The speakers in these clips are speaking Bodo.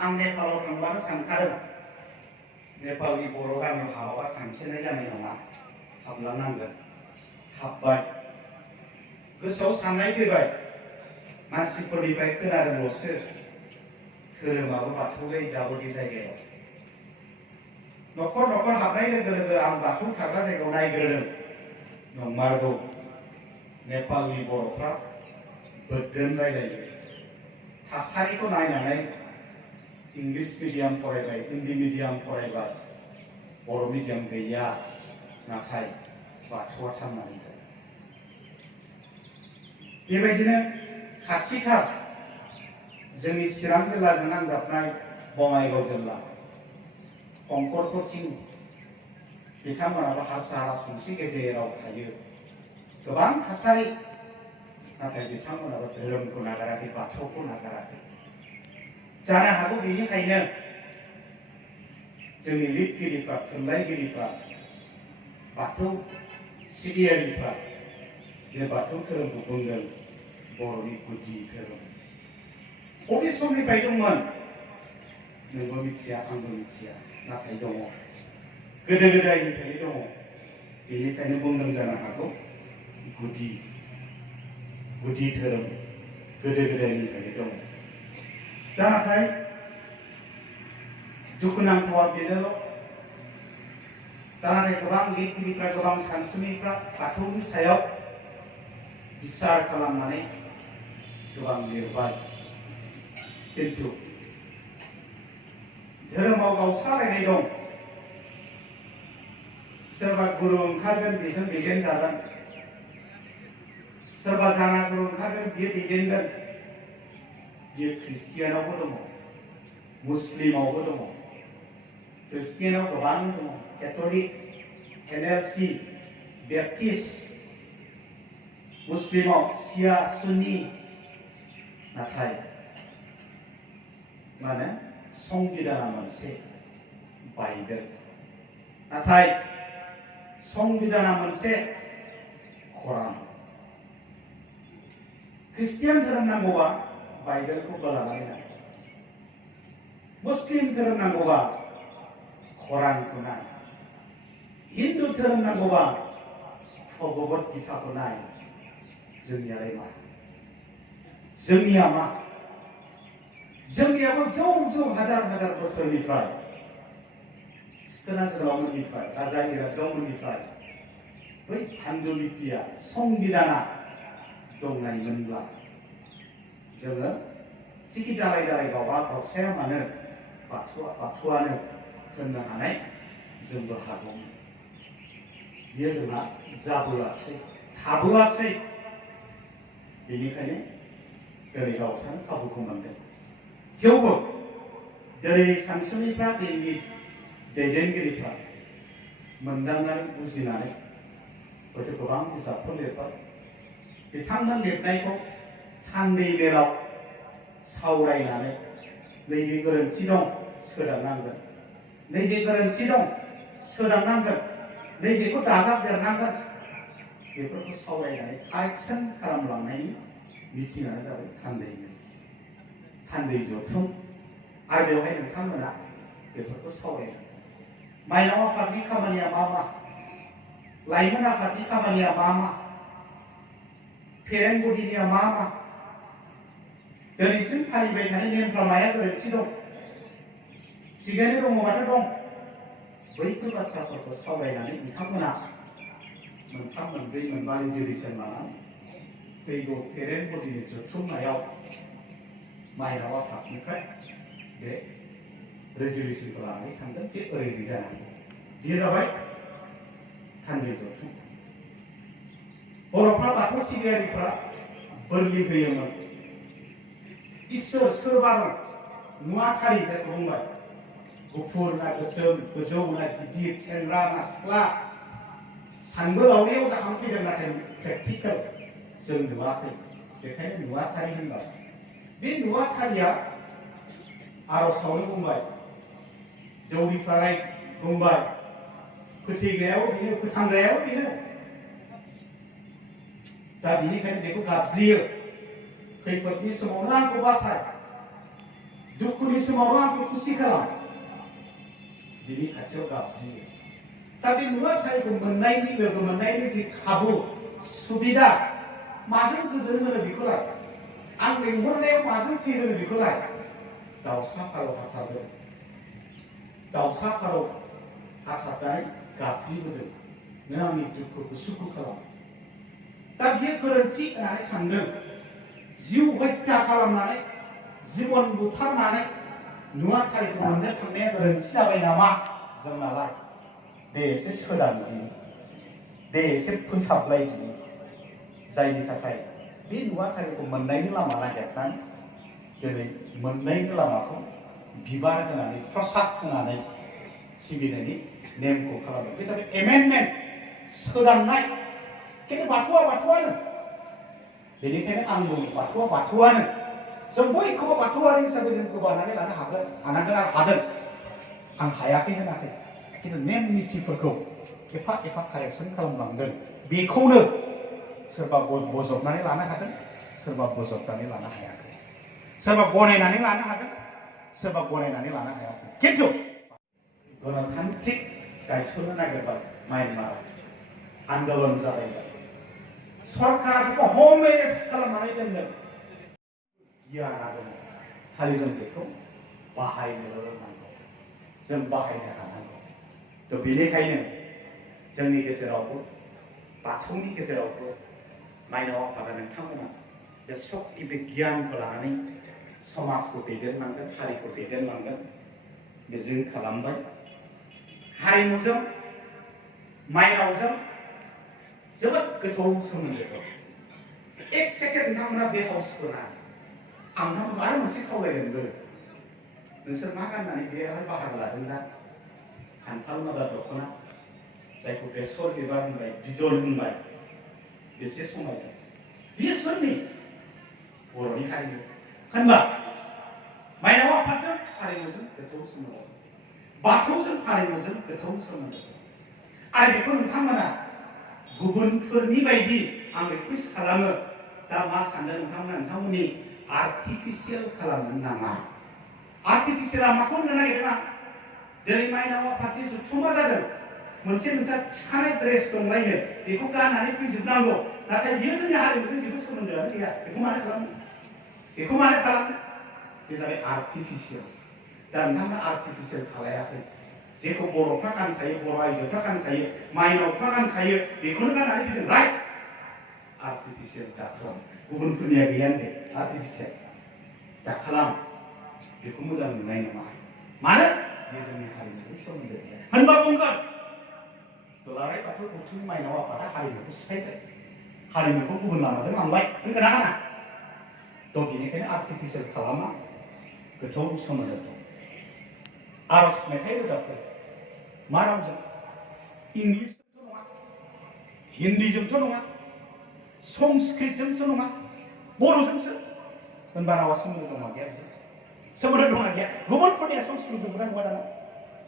आं नेपालाव थांबानो सानखादों नेपालनि बर' गामियाव हाबाबा थांफिननाय जानाय नङा, हाबलांनांगोन। हाबबाय, गोसोआव साननाय फैबाय, मानसिफोरनिफ्राय खोनादोंल'सो धोरोमाबो बाथौलै दाबो बे जायगायाव। न'खर न'खर हाबनाय लोगो लोगो आं बाथौ थाग्रा जायगायाव नायग्रोदों, नंमारगौ नेपालनि बर'फ्रा बोरदोन रायलायो। थासारिखौ नायनानै इंलिस मिडियाम फरायबाय, हिन्दी मिडियाम फरायबाय, बर' मिडियाम गैया, नाथाय बाथौआ थांनानै दं। बेबायदिनो खाथिथार जोंनि चिरां जिल्लाजों नांजाबनाय बङाइगाव जिल्ला, कंकरफोरथिं बिथांमोनाबो हारसा राजबंशी गेजेराव थायो, गोबां थासारि, नाथाय बिथांमोनाबो धोरोमखौ नागाराखै, बाथौखौ नागाराखै। जानो हागौ बेनिखायनो जोंनि लिरगिरिफ्रा, थुनलाइगिरिफ्रा, बाथौ सिबियारिफ्रा बे बाथौ धोरोमखौ बुंदों बर'नि गुदि धोरोम। बबे समनिफ्राय दंमोन नोंबो मिथिया, आंबो मिथिया, नाथाय दङ, गोदो गोदायनिफ्रायनो दङ। बेनिखायनो बुंदों जानो हागौ गुदि धोरोम गोदो गोदायनिफ्रायनो दङ। दा नाथाय दुखुनांथावा बेनोल', दा नाथाय गोबां लिरगिरिफ्रा, गोबां सानसुमैफ्रा बाथौनि सायाव बिसार खालामनानै गोबां लिरबाय, किन्तु धोरोमाव गावस्रालायनाय दं। सोरबा गुरु ओंखारगोन, बेजों दैदेनजागोन, सोरबा जाना गुरु ओंखारगोन, बियो दैदेनगोन। बियो ख्रिस्टियानावबो दङ, मुस्लिमावबो दङ, ख्रिस्टियानाव गोबां दङ, केथलिक, एनएलसी, बेप्टिस्ट, मुस्लिमाव शिया, सुन्नी, नाथाय माने संबिधाना मोनसे बाइबेल, नाथाय संबिधाना मोनसे कुरान। ख्रिस्टियान धोरोम नांगौबा बाइबेलखौ बोलानानै नाय, मुस्लिम धोरोम नांगौबा कुरानखौ नाय, हिन्दु धोरोम नांगौबा भगवत गीताखौ नाय। जोंनियालाय मा? जोंनिया मा? जोंनियाबो जौ जौ हाजार हाजार बोसोरनिफ्राय, सिखोना जोहोलावमोननिफ्राय, राजा इरागदावमोननिफ्राय बै पान्डुलिपिया, संबिधाना दंनायमोनब्ला जोङो जिखि दालाय दालाय गावसाया मानो बाथौआनो होननो हानाय जोंबो हागौमोन। बियो जोंहा जाबोआसै, थाबोआसै। बेनिखायनो दिनै गावस्रानो खाबुखौ मोनदों। थेवबो दिनैनि सानसुमैफ्रा, दिनैनि दैदेनगिरिफ्रा मोनदांनानै बुजिनानै हयथ' गोबां बिजाबफोर लिरबाय। बिथांमोन लिरनायखौ थान्दै मेलाव सावरायनानै नैबे गोरोन्थि दं, सोदांनांगोन, नैबे गोरोन्थि दं, सोदांनांगोन, नैबेखौ दाजाबदेरनांगोन, बेफोरखौ सावरायनानै कारेक्सन खालामलांनायनि मिटिङानो जाबाय थान्दै मेल, थान्दै जथुम। आरो बेवहाय नोंथांमोना बेफोरखौ सावरायनांगोन। माइनाव आफादनि खामानिया मा मा? लाइमोन आफादनि खामानिया मा मा? फेरेंगुदिनिया मा मा? दिनैसिम फालिबाय थानाय नेमफ्रा माया गोरोन्थि दं? थिगैनो दङबाथ' दं। बैफोर बाथ्राफोरखौ सावरायनानै बिथांमोना मोनथाम, मोनब्रै, मोनबा रिजलिउसन लानानै फैगौ फेरेंगुदिनि जथुम्मायाव माइनाव आफादनिफ्राय बे रिजलिउसनखौ लानानै थांगोन जे ओरैनो जानांगौ। बेयो जाबाय थान्दै जथुम। बर'फ्रा बाथौ सिबियारिफ्रा बोरलि होयोमोन। इसोर सोरबा दं, नुवाथारि जायखौ बुंबाय, गुफुर ना गोसोम, गोजौ ना गिदिर, सेंग्रा ना सिख्ला, सानबोलावरियाव जाखांफैदों, नाथाय प्रेक्टिकेल जों नुवाखै, बेखायनो नुवाथारि होनबाय। बे नुवाथारिया आर'जआवनो बुंबाय, दौरिफ्रालाय बुंबाय, फोथैग्रायाबो बेनो, फोथांग्रायाबो बेनो। दा बेनिखायनो बेखौ गाबज्रियो, खैफोदनि समावनो आंखौ बासाय, दुखुनि समावल' आंखौ खुसि खालाम बिनि खाथियाव गाबज्रियो दा बे नुवाथारिखौ मोननायनि लोगो मोननायनि जि खाबु सुबिदा माजों गोजोन होनो बेखौलाय आं लिंहरनायाव माजों फैहोनो बेखौलाय दाउसा फारौ हाथारदों दाउसा फारौ हाथारनानै गाबज्रिबोदों नों आंनि दुखुखौ सुखु खालाम दा बियो गोरोन्थि होननानै सानदों जिउ हत्या खालामनानै जिबन बुथारनानै नुवाथारिखौ मोननो थांनाया गोरोन्थि जाबाय नामा जोंनालाय दे एसे सोदांदिनि दे एसे फोसाबलायदिनि जायनि थाखाय बे नुवाथारिखौ मोननायनि लामा नागिरनानै दिनै मोननायनि लामाखौ बिबार होनानै प्रसाद होनानै सिबिनायनि नेमखौ खालामो बे जाबाय एमेन्डमेन्ट सोदांनाय खिन्थु बाथौआनो बेनिखायनो आं बुङो बाथौआनो जों बयखौबो बाथौआरि हिसाबै जों गोबानानै लानो हानांगोन आरो हादों आं हायाखै होनाखै खिन्थु नेम नितिफोरखौ एफा एफा कारेक्सन खालामलांदों बेखौनो सोरबा बजबनानै लानो हादों सोरबा बजबनानै लानो हायाखै सोरबा गनायनानै लानो हादों सोरबा गनायनानै लानो हायाखै खिन्थु गणतान्त्रिक गायसननो नागिरबाय म्यानमाराव आन्दोलन जागायबाय सरकारा बेखौ हम एरेस्ट खालामनानै दोनदों गियाना दङ खालि जों बेखौ बाहायनो रोंनांगौ जों बाहायनो हानांगौ थ' बेनिखायनो जोंनि गेजेरावबो बाथौनि गेजेरावबो माइनाव आफादा नोंथांमोना बे सक्ति बे गियानखौ लानानै समाजखौ दैदेनलांगोन हारिखौ दैदेनलांगोन बेजों खालामबाय हारिमुजों माइनावजों जोबोद गोथौ सोमोन्दो दं एक सेकेन्ड नोंथांमोना बे हाउसखौ ना आं नोंथांमोनखौ आरो मोनसे खावलायगोनबो नोंसोर मा गाननानै बेयावहाय बाहागो लादों दा खान्थाल मादा दख'ना जायखौ बेसर बिबार होनबाय बिदन होनबाय बेसे समायना बियो सोरनि बर'नि हारिमु होनबा माइनाव आफादजों हारिमुजों गोथौ सोमोन्दो बाथौजों हारिमुजों गोथौ सोमोन्दो आरो बेखौ नोंथांमोना गुबुनफोरनि बायदि आं रिकुवेस्ट खालामो दा मा सानदों नोंथांमोना नोंथांमोननि आर्टिफिशियेल खालामनो नाङा आर्टिफिशियेला माखौ होननो नागिरदों दिनै माइनाव आफादनि जुथुमा जादों मोनसे थिखानाय ड्रेस दंलायनो बेखौ गाननानै फैजोबनांगौ नाथाय बियो जोंनि हारिमुजों जेबो सोमोन्दोआनो गैया बेखौ मानो खालामनो बे जाबाय आर्टिफिशियेल दा नोंथांमोना आर्टिफिशियेल खालायाखै जेखौ बर'फ्रा गानखायो बर' आइजोफ्रा गानखायो माइनावफ्रा गानखायो बेखौनो गाननानै फैदों राइट आर्टिफिशियेल दा खालाम गुबुनफोरनिया गैयानो दे आर्टिफिशियेल दा खालाम बेखौ मोजां नुनाय नङा मानो बे जोंनि हारिमुजों सोमोन्दो गैया होनबा बुंगोन दुलाराय बाथौ गौथुमनि माइनाव आफादा हारिमुखौ सिफायबाय हारिमुखौ गुबुन लामाजों लांबाय होनगोन ना होना थ' बेनिखायनो आर्टिफिशियेल खालामा गोथौ सोमोन्दो दं आरज मेथाइ रोजाबबाय मा रावजों इंलिसजोंथ' नङा हिन्दीजोंथ' नङा संस्कृतजोंथ' नङा बर'जोंसो होनबा रावा सोमोन्दो दंना गैया सोमोन्दो दंना गैया गुबुनफोरनिया संस्कृतजों नङा दाना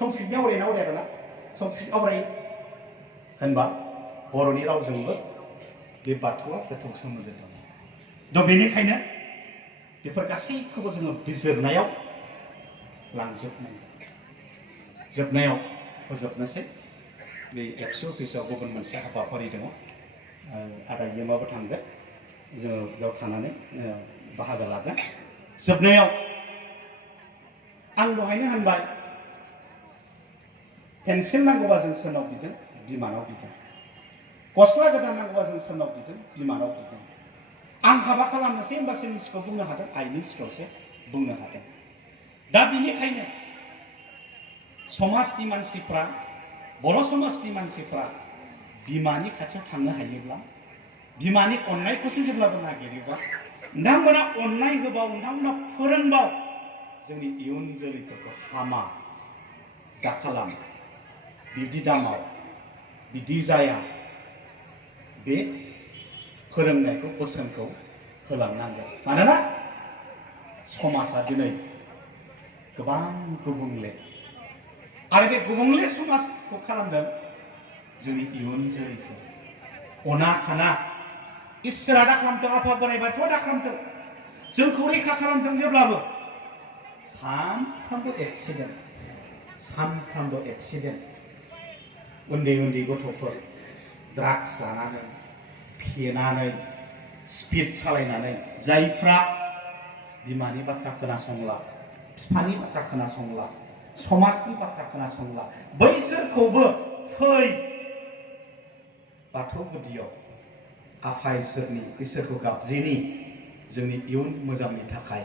संस्कृतनि आवरायना आवराया दाना संस्कृत आवरायो होनबा बर'नि रावजोंबो बे बाथौआ गोथौ सोमोन्दो दं दा बेनिखायनो बेफोर गासैखौबो जोङो बिजिरनायाव लांजोबनांगौ जोबनायाव फोजोबनोसै बे एबसु अफिसाव गुबुन मोनसे हाबाफारि दङ आदा इएमआबो थांगोन जोङो बेयाव थांनानै बाहागो लागोन जोबनायाव आं दहायनो होनबाय पेन्सिल नांगौबा जों सोरनाव बिदों बिमानाव बिदों गस्ला गोदान नांगौबा जों सोरनाव बिदों बिमानाव बिदों आं हाबा खालामनोसै होनबा सोरनि सिगाङाव बुंनो हादों आइनि सिगाङावसो बुंनो हादों दा बेनिखायनो समाजनि मानसिफ्रा बर' समाजनि मानसिफ्रा बिमानि खाथियाव थांनो हायोब्ला बिमानि अननायखौसो जेब्लाबो नागिरोबा नोंथांमोना अननाय होबाव नोंथांमोना फोरोंबाव जोंनि इयुन जोलैफोरखौ हामा दा खालाम बिदि दामाव बिदि जाया बे फोरोंनायखौ बोसोनखौ होलांनांगोन मानोना समाजा दिनै गोबां गुबुंले आरो बे गुबुंले समाजखौ खालामदों जोंनि इयुन जोलैफोर अना खाना इसोरा दा खालामथों आफा बोराइ बाथौआ दा खालामथों जोंखौ रैखा खालामथों जेब्लाबो सानफ्रामबो एक्सिडेन्ट उन्दै उन्दै गथ'फोर ड्राग्स जानानै फेनानै स्पिड सालायनानै जायफ्रा बिमानि बाथ्रा खोनासंला बिफानि बाथ्रा खोनासंला समाजनि बाथ्रा खोनासंला बैसोरखौबो फै बाथौ गुदियाव आफा इसोरखौ गाबज्रिनि जोंनि इयुन मोजांनि थाखाय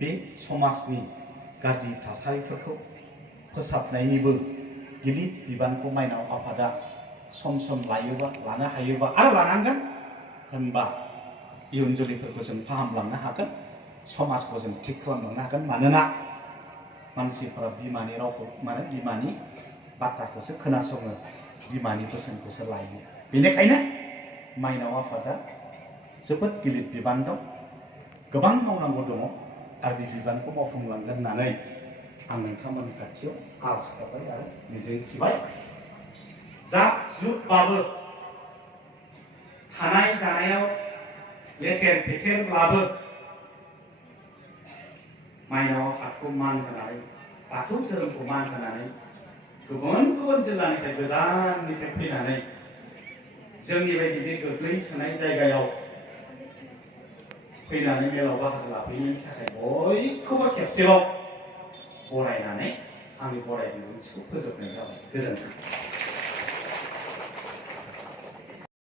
बे समाजनि गाज्रि थासारिफोरखौ फोसाबनायनिबो गिलिर बिबानखौ माइनाव आफादा सम लानो हायोबा आरो लानांगोन होनबा इयुन जोलैफोरखौ जों फाहामलांनो हागोन समाजखौ जों थिग खालामलांनो हागोन मानोना मानसिफोरा बिमानि रावखौ बिमानि बाथ्राखौसो खोनासङो बिमानि बोसोनखौसो लायो बेनिखायनो माइनाव आफादा जोबोद गिलिर बिबान दं गोबां मावनांगौ दङ आरो बे बिबानखौ मावफुंलांगोन होननानै आं नोंथांमोननि खाथियाव आरज गाबबाय आरो मिजिंथिबाय जा जुगबाबो थानाय जानायाव लेथेर फेथेरब्लाबो माइनाव आफादखौ मान होनानै बाथौ धोरोमखौ मान होनानै गुबुन जिल्लानिफ्राय गोजाननिफ्राय फैनानै जोंनि बायदि बे गोग्लैसोनाय जायगायाव फैनानै मेलाव बाहागो लाफैनायनि थाखाय बयखौबो खेबसेबाव बरायनानै आंनि बराय बिबुंथिखौ फोजोबनाय जाबाय। गोजोन्थों।